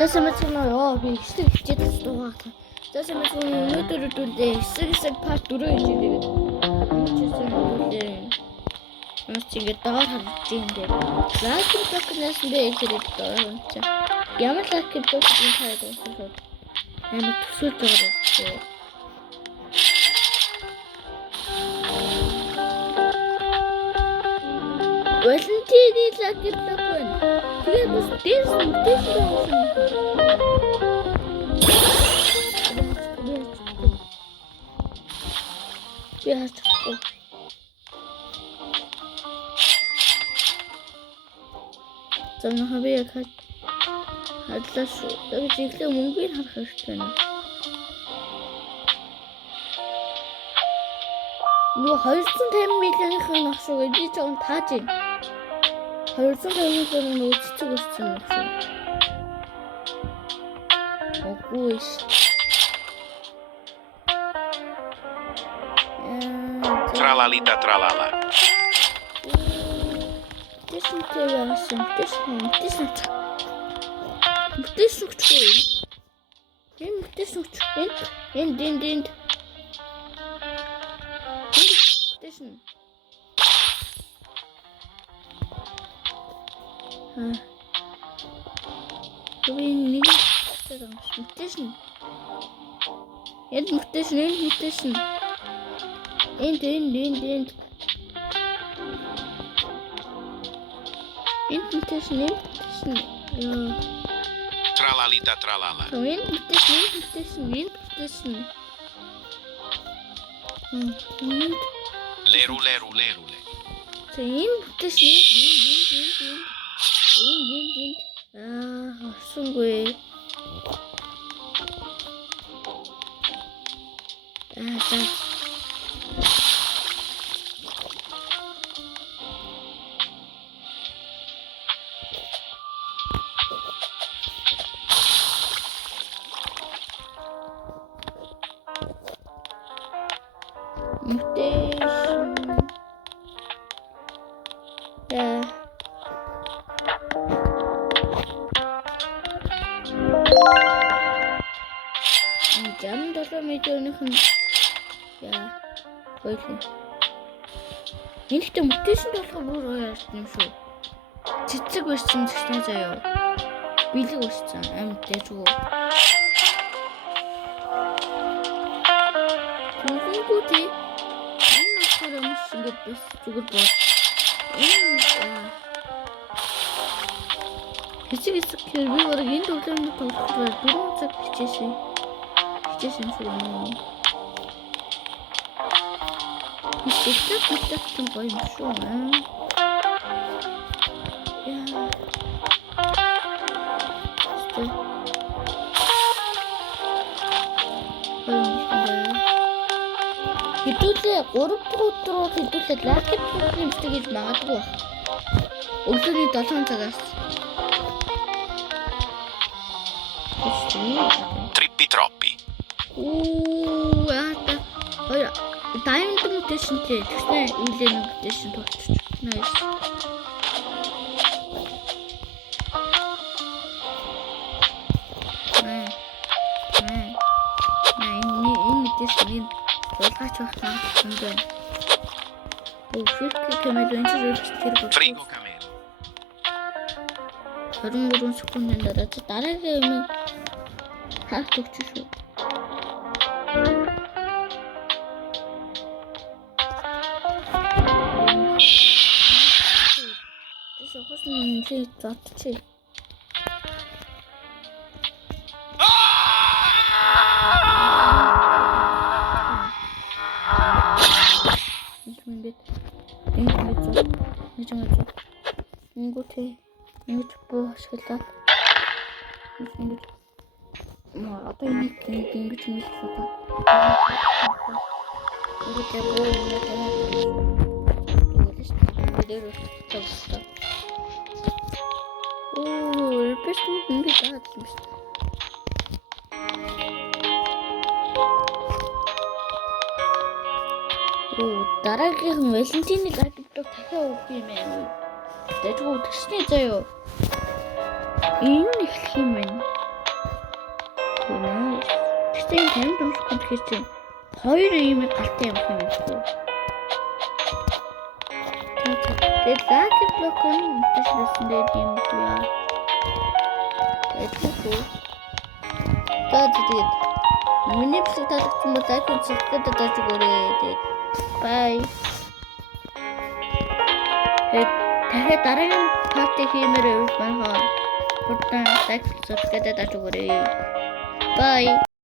Засаа мэдгүй би хэсэг хичээд дугаа. Засаа мэдгүй өнөөдөр үлдээ хэсэг part 4 хийж ирээд. Нас чигээ доор харж юм дээр. Лайк блокнаас би ирээд доор. Ямар лайк блок юм хайд байна. Ямар төсөж байгаа юм. Валентины лайк блок байна. Тэгээд бас дэс яачихгүй. Замна хавьяа хадлаа шүү. Тэгээд ихлэ мөнгөийг харах хэрэгтэй байна. Нөгөө 250 миллионын ах шүү гэж би чам тааж байна. 250 миллион үсчих болсон юм шүү. Окей. Tralalita tralala. Тэсэн тэвэсэн. Tralalita tralala. Leru. Sungguh. Jam dollar medyo'nun ya böyle. Энэхтэй мөтөшн болохоор бүр яарсан юм шүү. Цэцэг байсан гэсэн заяа. Бэлэг өссөн амьд дэжгүй. Түнхүүтэй энэ болохоор юмс ингэж бас зүгээр бод. Хэцэг хэрэг би бараг энэ долларын тоглохоор 4 цаг хичээсэн. Хичээсэн шүү. Хичээсэн юм гоё шүү. Хэдүүлээ 3 дахь өдрөө хэдүүлээ лакет програмтай гэж магадгүй байна. Өглөөний 7 цагаас. Trippi troppi. Яата. Ой, diamond mutation-тэй тэгснэ үйлэн mutation тогтчих. Nice. Энэ болгаач байна. Үндэ. Фирк камер энэ зэрэг Frigo camelo. 23 секундын дараагийн юм хаагт өгч шүү. Тэсээ хосно нэлээд зодчих. Ингэж боо ашиглаад ингэж одоо нэг ингэж хэлсэн. Үүрээ боо дараагийн Валентины гаддаг дахиад өгөх юм байна. Дэжгүй тэгснэ заяо. Энэ эхлэх юм байна. байна. Тэгтээ тань дуусахгүй тэгэхээр чинь хоёр юм галтай юм юм шүү. Тэгээд лаки блок нь төшлөсөн дээр юм даа. Тэгээд тэгээд миний бичлэг таалагдсан бол лайк and subscribe даж өгөөрэй. Bye. Тэгэхээр дараагийн парти хиймээр байвал хурдан лайк subscribe даж өгөөрэй. Bye.